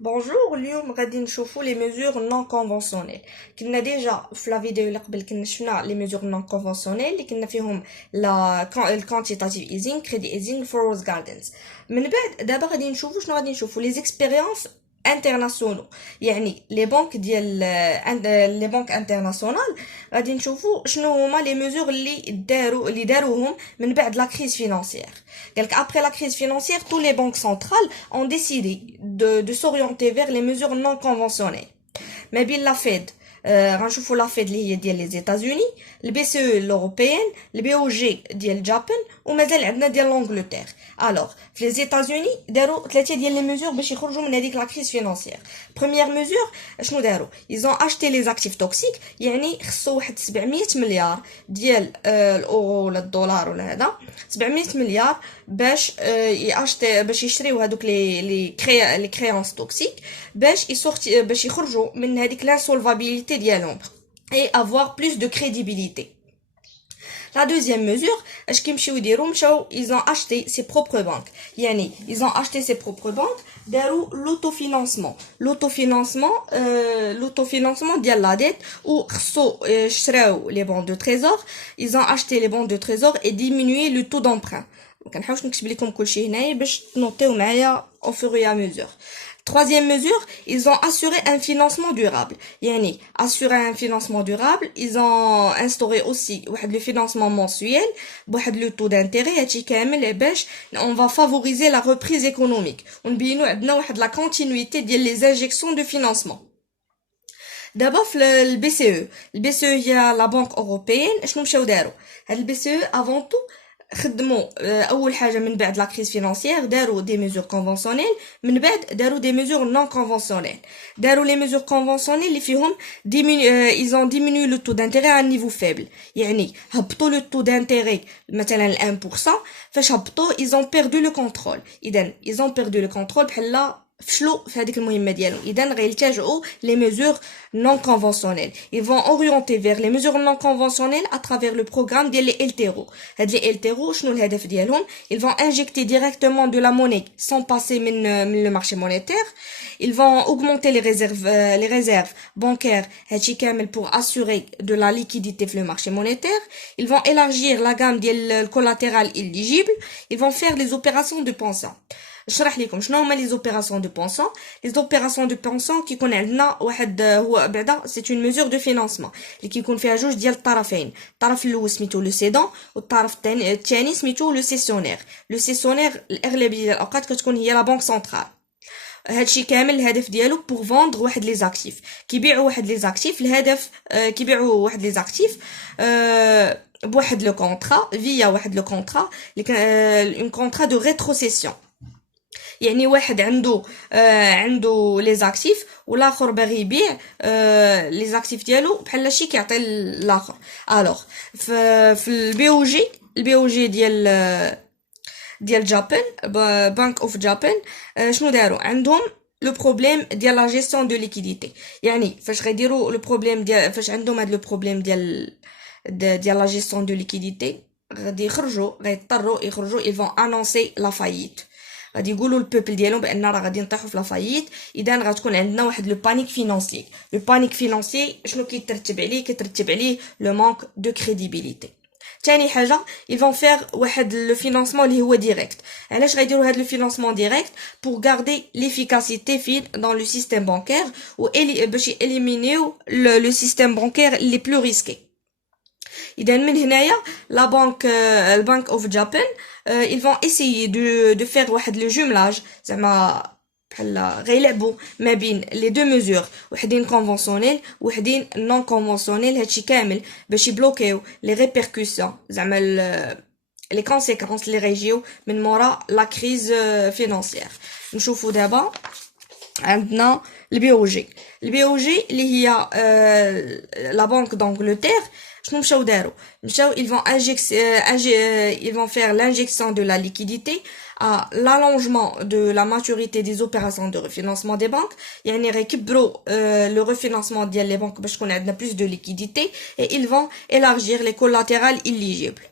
Bonjour, اليوم غادي نشوفوا les mesures non conventionnelles. كنا ديجا في لا فيديو اللي قبل كنا شفنا les mesures non conventionnelles اللي كنا فيهم لا quantitative easing, credit easing, forward guidance. من بعد دابا غادي نشوفوا شنو غادي نشوفوا les expériences internationaux. يعني les banques internationales غادي نشوفوا شنو هما les mesures اللي داروهم من بعد la crise financière. Donc, après la crise financière, toutes les banques centrales ont décidé de s'orienter vers les mesures non conventionnelles. Mais bien la Fed, غنشوفوا la Fed اللي هي ديال les États-Unis, le BCE l'européenne, le BOG ديال الجابان ومازال عندنا ديال l'Angleterre. Alors, في les États-Unis داروا ثلاثه ديال les mesures باش يخرجوا من هذيك la crise financière. Première mesure, شنو داروا؟ Ils ont acheté les actifs toxiques, يعني خصو واحد 700 مليار ديال الاورو ولا الدولار ولا هذا 700 مليار باش باش يشريو هذوك لي كريانس توكسيك باش يخرجوا من هذيك l'insolvabilité ديالهم et avoir plus de crédibilité. La deuxième mesure, ils ont acheté ses propres banques. Yani, ils ont acheté ses propres banques, داروا l'autofinancement. L'autofinancement ديال la dette ou خصو يشراو les bons de trésor. Ils ont acheté les bons de trésor et diminué le taux d'emprunt. كنحاولش نكتب لكم كلشي هنايا باش تنوطيو معايا au fur et à mesure. Troisième mesure, ils ont assuré un financement durable. Yani, assurer un financement durable, ils ont instauré aussi le financement mensuel, le taux d'intérêt, on va favoriser la reprise économique. On a la continuité des injections de financement. D'abord, le BCE. Le BCE, il y a la Banque européenne. Le BCE, avant tout, خدموا اول حاجه من بعد لا كريز فينانسيير داروا دي ميزور كونفونسيونيل من بعد داروا دي ميزور نون كونفونسيونيل داروا لي ميزور كونفونسيونيل اللي فيهم ils ont diminué le taux d'intérêt à un niveau faible يعني هبطوا le taux d'intérêt مثلا 1% فاش هبطوا ils ont perdu le contrôle اذا ils ont perdu le contrôle بحال فشلوا في هذيك المهمه ديالهم اذا غيلتجؤوا les mesures non conventionnelles. Ils vont orienter vers les mesures non conventionnelles à travers le programme des LTRO. Les LTRO, شنو الهدف ديالهم؟ Ils vont injecter directement de la monnaie sans passer من le marché monétaire. Ils vont augmenter les réserves bancaires هادشي كامل pour assurer de la liquidité في le marché monétaire. Ils vont élargir la gamme ديال collatéral éligible. Ils vont faire les opérations de pension. نشرح لكم شنو هما لي زوبيراسيون دو بونسون لي زوبيراسيون دو بونسون كيكون عندنا واحد هو بعدا سي اون ميزور دو فينانسمون اللي كيكون فيها جوج ديال الطرفين الطرف الاول سميتو لو سيدون والطرف الثاني سميتو لو سيسيونير الاغلبيه ديال الاوقات كتكون هي لا بنك سنترال هادشي كامل الهدف ديالو بور فوندر واحد لي زاكتيف كيبيعوا واحد لي زاكتيف الهدف كيبيعوا واحد لي زاكتيف بواحد لو كونطرا فيا واحد لو كونطرا اون كونطرا دو ريتروسيسيون يعني واحد عنده لي زاكتيف والاخر باغي يبيع لي زاكتيف ديالو بحال شي كيعطي الاخر الوغ في البي او جي ديال جابان بانك اوف جابان شنو داروا عندهم لو بروبليم ديال لا جيستيون دو ليكيديتي يعني فاش غيديروا لو بروبليم ديال فاش عندهم هذا لو بروبليم ديال لا جيستيون دو ليكيديتي غيضطروا يخرجوا ils vont annoncer la faillite غادي يقولوا البوبل ديالهم بان راه غادي نطيحوا في لافاييت اذا غتكون عندنا واحد لو بانيك فينانسيي لو بانيك فينانسيي شنو كيترتب عليه لو مانك دو كريديبيليتي ثاني حاجه ils vont faire واحد لو فينانسمون اللي هو ديريكت علاش غيديروا هذا لو فينانسمون ديريكت pour garder l'efficacité dans le système bancaire ou باش éliminer le système bancaire les plus risqués إذا من هنايا لا بانك البانك اوف جابان ils vont essayer de faire واحد le jumelage زعما بحال غيلعبوا ما بين لي دو ميزور وحدين كونفونسيونيل وحدين نون كونفونسيونيل هادشي كامل باش يبلوكيو لي ريبيركوسيون زعما لي كونسيكونس لي غيجيو من مورا لا كريز فينانسيير نشوفوا دابا عندنا البي او جي اللي هي لا بانك دانجلتير شنو مشاو داروا ils vont faire l'injection de la liquidité à l'allongement de la maturité des opérations de refinancement des banques يعني غيكبروا le refinancement ديال les banques باش تكون عندنا plus de liquidité et ils vont élargir les collatérales éligibles